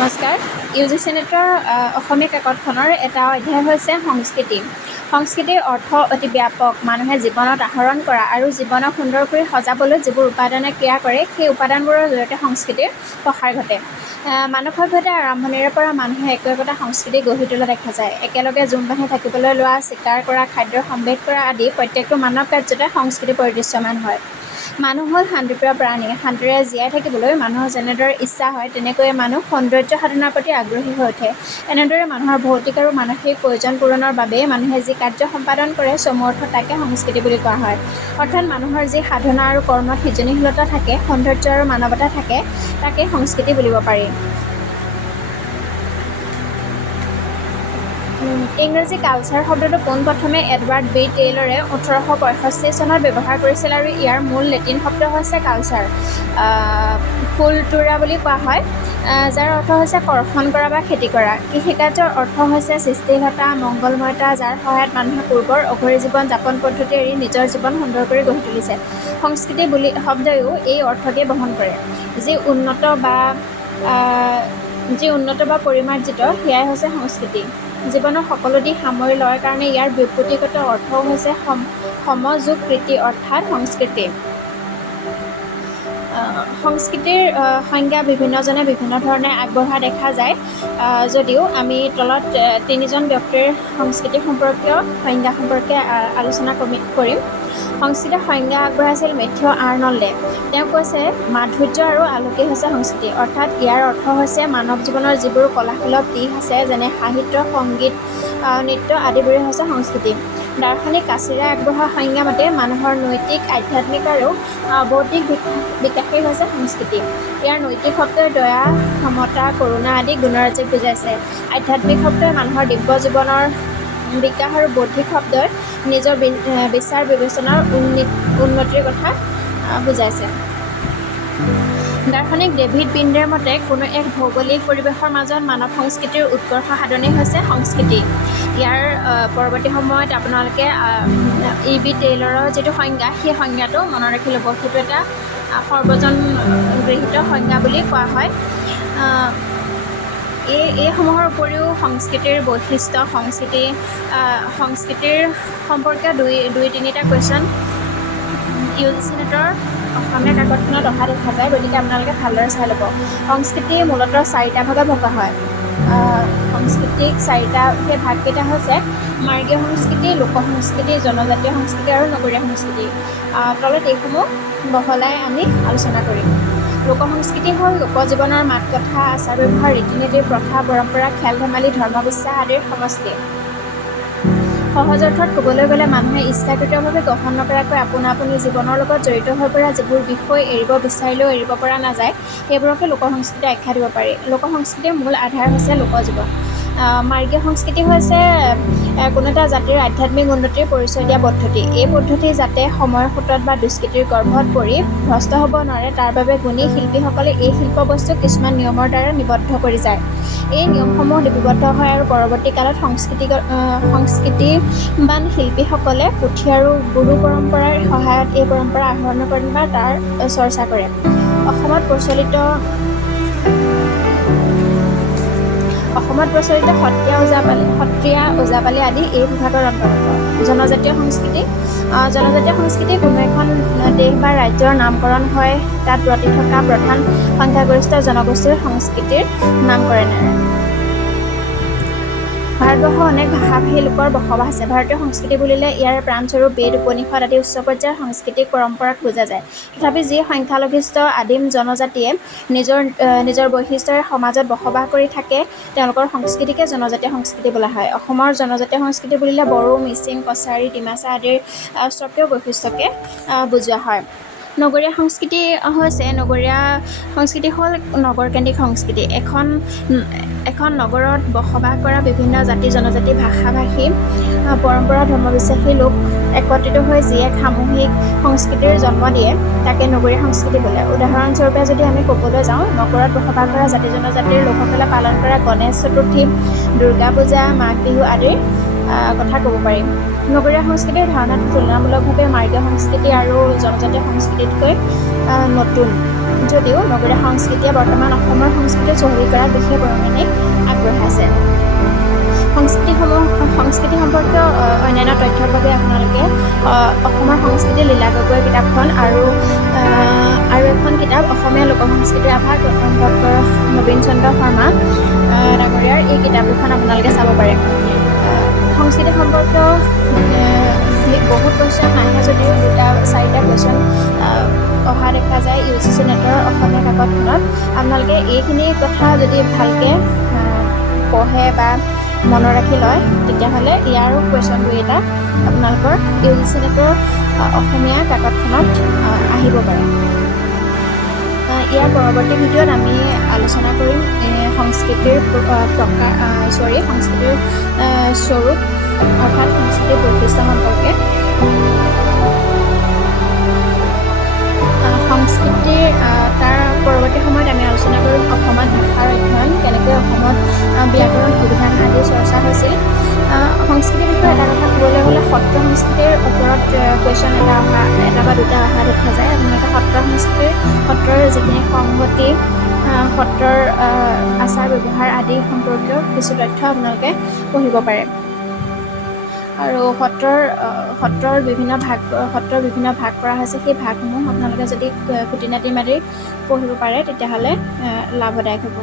নমস্কাৰ। ইউজিচি নেটৰ অসমীয়া কাকতখনৰ এটা অধ্যায় হৈছে সংস্কৃতি। সংস্কৃতিৰ অৰ্থ অতি ব্যাপক। মানুহে জীৱনত আহৰণ কৰা আৰু জীৱনক সুন্দৰ কৰি সজাবলৈ যিবোৰ উপাদানে ক্ৰিয়া কৰে, সেই উপাদানবোৰৰ জৰিয়তে সংস্কৃতিৰ প্ৰসাৰ ঘটে। মানৱ সভ্যতাৰ আৰম্ভণিৰে পৰা মানুহে একো সংস্কৃতি গঢ়ি তোলা দেখা যায়। একেলগে জুম বান্ধি থাকিবলৈ লোৱা, চিকাৰ কৰা, খাদ্যৰ সম্ভেদ কৰা আদি প্ৰত্যেকটো মানৱ কাৰ্যতে সংস্কৃতি পৰিদৃশ্যমান হয়। মানুহ হ'ল শান্তিপ্ৰিয় প্ৰাণী। শান্তিৰে জীয়াই থাকিবলৈ মানুহৰ যেনেদৰে ইচ্ছা হয়, তেনেকৈয়ে মানুহ সৌন্দৰ্য সাধনাৰ প্ৰতি আগ্ৰহী হৈ উঠে। এনেদৰে মানুহৰ ভৌতিক আৰু মানসিক প্ৰয়োজন পূৰণৰ বাবে মানুহে যি কাৰ্য সম্পাদন কৰে, চমু অৰ্থত তাকে সংস্কৃতি বুলি কোৱা হয়। অৰ্থাৎ মানুহৰ যি সাধনা আৰু কৰ্মত সৃজনীশীলতা থাকে, সৌন্দৰ্য আৰু মানৱতা থাকে, তাকে সংস্কৃতি বুলিব পাৰি। ইংৰাজী কালচাৰ শব্দটো পোনপ্ৰথমে এডৱাৰ্ড বি টেইলৰে 1865 চনত ব্যৱহাৰ কৰিছিল আৰু ইয়াৰ মূল লেটিন শব্দ হৈছে কালচাৰ, কুলটুৰা বুলি কোৱা হয়, যাৰ অৰ্থ হৈছে কৰ্ষণ কৰা বা খেতি কৰা। কৃষিকাৰ্যৰ অৰ্থ হৈছে সৃষ্টিশীলতা, মংগলময়তা, যাৰ সহায়ত মানুহে পূৰ্বৰ অঘৰী জীৱন যাপন পদ্ধতি এৰি নিজৰ জীৱন সুন্দৰ কৰি গঢ়ি তুলিছে। সংস্কৃতি বুলি শব্দয়ো এই অৰ্থকে বহন কৰে। যি উন্নত বা পৰিমাৰ্জিত, সেয়াই হৈছে সংস্কৃতি। জীৱনৰ সকলো দিশ সামৰি লয় কাৰণে ইয়াৰ ব্যুৎপত্তিগত অৰ্থও হৈছে সমযোগ কৃতি অৰ্থাৎ সংস্কৃতি। সংস্কৃতিৰ সংজ্ঞা বিভিন্নজনে বিভিন্ন ধৰণে আগবঢ়া দেখা যায়, যদিও আমি তলত তিনিজন ব্যক্তিৰ সংস্কৃতি সম্পৰ্কীয় সংজ্ঞা সম্পৰ্কে আলোচনা কৰিম। সংস্কৃতিৰ সংজ্ঞা আগবঢ়াইছিল মেথিউ আৰ্নল্ডে। তেওঁ কৈছে, মাধুৰ্য আৰু আলোকেই হৈছে সংস্কৃতি। অৰ্থাৎ ইয়াৰ অৰ্থ হৈছে মানৱ জীৱনৰ যিবোৰ কলাসুলভ দিশ আছে, যেনে সাহিত্য, সংগীত, নৃত্য আদিবোৰেই হৈছে সংস্কৃতি। দাৰ্শনিক কাচিৰে আগবঢ়োৱা সংজ্ঞা মতে মানুহৰ নৈতিক, আধ্যাত্মিক আৰু বৌদ্ধিক বিকাশেই হৈছে সংস্কৃতি। ইয়াৰ নৈতিক শব্দই দয়া, সমতা, কৰুণা আদি গুণৰাজিক বুজাইছে। আধ্যাত্মিক শব্দই মানুহৰ দিব্য জীৱনৰ বিকাশ আৰু বৌদ্ধিক শব্দই নিজৰ বিচাৰ বিবেচনাৰ উন্নতিৰ কথা বুজাইছে। দাৰ্শনিক ডেভিড বিণ্ডেৰ মতে কোনো এক ভৌগোলিক পৰিৱেশৰ মাজত মানৱ সংস্কৃতিৰ উৎকৰ্ষ সাধনেই হৈছে সংস্কৃতি। ইয়াৰ পৰৱৰ্তী সময়ত আপোনালোকে বি টেইলৰৰ যিটো সংজ্ঞা, সেই সংজ্ঞাটো মনত ৰাখি ল'ব। সেইটো এটা সৰ্বজন গৃহীত সংজ্ঞা বুলি কোৱা হয়। এইসমূহৰ উপৰিও সংস্কৃতিৰ বৈশিষ্ট্য, সংস্কৃতিৰ সম্পৰ্কীয় দুই তিনিটা কুৱেশ্যন ইউজিচি নেটৰ অসমীয়া কাকতখনত অহা দেখা যায়, গতিকে আপোনালোকে ভালদৰে চাই ল'ব। সংস্কৃতি মূলতঃ চাৰিটা ভাগত ভগা হয়। সংস্কৃতিক চাৰিটা, সেই ভাগকেইটা হৈছে মাৰ্গীয় সংস্কৃতি, লোক সংস্কৃতি, জনজাতীয় সংস্কৃতি আৰু নগৰীয়া সংস্কৃতি। তলত এইসমূহ বহলাই আমি আলোচনা কৰিম। লোক সংস্কৃতি হ'ল লোকজীৱনৰ মাত কথা, আচাৰ ব্যৱহাৰ, ৰীতি নীতি, প্ৰথা, পৰম্পৰা, খেল ধেমালি, ধৰ্মবিশ্বাস আদিৰ সমষ্টি। সহজ অৰ্থত ক'বলৈ গ'লে মানুহে ইচ্ছাকৃতভাৱে গ্ৰহণ নকৰাকৈ আপোনা আপুনি জীৱনৰ লগত জড়িত হৈ পৰা যিবোৰ বিষয় এৰিব বিচাৰিলেও এৰিব পৰা নাযায়, সেইবোৰকে লোকসংস্কৃতি আখ্যা দিব পাৰি। লোকসংস্কৃতিৰ মূল আধাৰ হৈছে লোকজীৱন। মাৰ্গীয় সংস্কৃতি হৈছে কোনো এটা জাতিৰ আধ্যাত্মিক উন্নতিৰ পৰিচয় দিয়া পদ্ধতি। এই পদ্ধতি যাতে সময়ৰ সোঁতত বা দুষ্কৃতিৰ গৰ্ভত পৰি ভ্ৰষ্ট হ'ব নোৱাৰে, তাৰ বাবে গুণী শিল্পীসকলে এই শিল্পবস্তুক কিছুমান নিয়মৰ দ্বাৰা নিবদ্ধ কৰি যায়। এই নিয়মসমূহ লিপিবদ্ধ হয় আৰু পৰৱৰ্তী কালত সংস্কৃতিবান শিল্পীসকলে পুথি আৰু গুৰু পৰম্পৰাৰ সহায়ত এই পৰম্পৰা আহৰণ কৰে বা তাৰ চৰ্চা কৰে। অসমত প্ৰচলিত সত্ৰীয়া ওজাপালি আদি এই বিভাগৰ অন্তৰ্গত। জনজাতীয় সংস্কৃতি কোনো এখন দেশ বা ৰাজ্যৰ নামকৰণ হয়, তাত ব্ৰতি থকা প্ৰধান সংখ্যাগৰিষ্ঠ জনগোষ্ঠীৰ সংস্কৃতিৰ নামকৰণ। ভাৰতবৰ্ষৰ অনেক ভাষাভাষী লোকৰ বসবাস আছে। ভাৰতীয় সংস্কৃতি বুলিলে ইয়াৰ প্ৰাণস্বৰূপ বেদ, উপনিষদ আদি উচ্চ পৰ্যায়ৰ সাংস্কৃতিক পৰম্পৰাক বুজা যায়। তথাপি যি সংখ্যালঘিষ্ঠ আদিম জনজাতিয়ে নিজৰ বৈশিষ্ট্যৰে সমাজত বসবাস কৰি থাকে, তেওঁলোকৰ সংস্কৃতিকে জনজাতীয় সংস্কৃতি বোলা হয়। অসমৰ জনজাতীয় সংস্কৃতি বুলিলে বড়ো, মিচিং, কছাৰী, ডিমাচা আদিৰ স্বকীয় বৈশিষ্ট্যকে বুজোৱা হয়। নগৰীয়া সংস্কৃতি হ'ল নগৰকেন্দ্ৰিক সংস্কৃতি। এখন নগৰত বসবাস কৰা বিভিন্ন জাতি জনজাতি, ভাষা-ভাষী, পৰম্পৰা, ধৰ্মবিশ্বাসী লোক একত্ৰিত হৈ যি এক সামূহিক সংস্কৃতিৰ জন্ম দিয়ে, তাকে নগৰীয়া সংস্কৃতি বোলে। উদাহৰণস্বৰূপে যদি আমি ক'বলৈ যাওঁ, নগৰত বসবাস কৰা জাতি জনজাতিৰ লোকসকলে পালন কৰা গণেশ চতুৰ্থী, দুৰ্গা পূজা, মাঘ বিহু আদিৰ কথা ক'ব পাৰিম। নগৰীয়া সংস্কৃতিৰ ধাৰণাটো তুলনামূলকভাৱে মাৰ্গীয় সংস্কৃতি আৰু জনজাতীয় সংস্কৃতিতকৈ নতুন। যদিও নগৰীয়া সংস্কৃতিয়ে বৰ্তমান অসমৰ সংস্কৃতি চহকী কৰাত বিশেষ পৰিমাণে আগবঢ়াইছে। সংস্কৃতি সম্পৰ্কীয় অন্যান্য তথ্যৰ বাবে আপোনালোকে অসমৰ সংস্কৃতি লীলা গগৈৰ কিতাপখন আৰু এখন কিতাপ অসমীয়া লোক সংস্কৃতিৰ আভাস ডক্টৰ নবীন চন্দ্ৰ শৰ্মা ডাঙৰীয়াৰ এই কিতাপ দুখন আপোনালোকে চাব পাৰে। সংস্কৃতি সম্পৰ্কীয় বহুত কুৱেশ্যন নাহে যদিও 2-4টা কুৱেশ্যন অহা দেখা যায় UGC নেটৰ অসমীয়া কাকতখনত। আপোনালোকে এইখিনি কথা যদি ভালকৈ পঢ়ে বা মনত ৰাখি লয় তেতিয়াহ'লে ইয়াৰো কুৱেশ্যন 2-এটা আপোনালোকৰ UGC নেটৰ অসমীয়া কাকতখনত আহিব পাৰে। ইয়াৰ পৰৱৰ্তী ভিডিঅ'ত আমি আলোচনা কৰিম সংস্কৃতিৰ সংস্কৃতিৰ স্বৰূপ অৰ্থাৎ সংস্কৃতিৰ বৈশিষ্ট্য সম্পৰ্কে। তাৰ পৰৱৰ্তী সময়ত আমি আলোচনা কৰিম অসমত ভাষাৰ অধ্যয়ন, কেনেকৈ অসমত ব্যাকৰণ অভিধান আদি চৰ্চা হৈছিল। সংস্কৃতিৰ বিষয়ে এটা কথা ক'বলৈ গ'লে সত্ৰ সংস্কৃতিৰ ওপৰত কুৱেশ্যন এটা বা দুটা অহা দেখা যায়। আপোনালোকে সত্ৰৰ যিখিনি সংহতি, সত্ৰৰ আচাৰ ব্যৱহাৰ আদি সম্পৰ্কীয় কিছু তথ্য আপোনালোকে পঢ়িব পাৰে। আৰু সত্ৰৰ বিভিন্ন ভাগ কৰা হৈছে, সেই ভাগসমূহ আপোনালোকে যদি খুঁটি নাতি মাৰি পঢ়িব পাৰে তেতিয়াহ'লে লাভদায়ক হ'ব।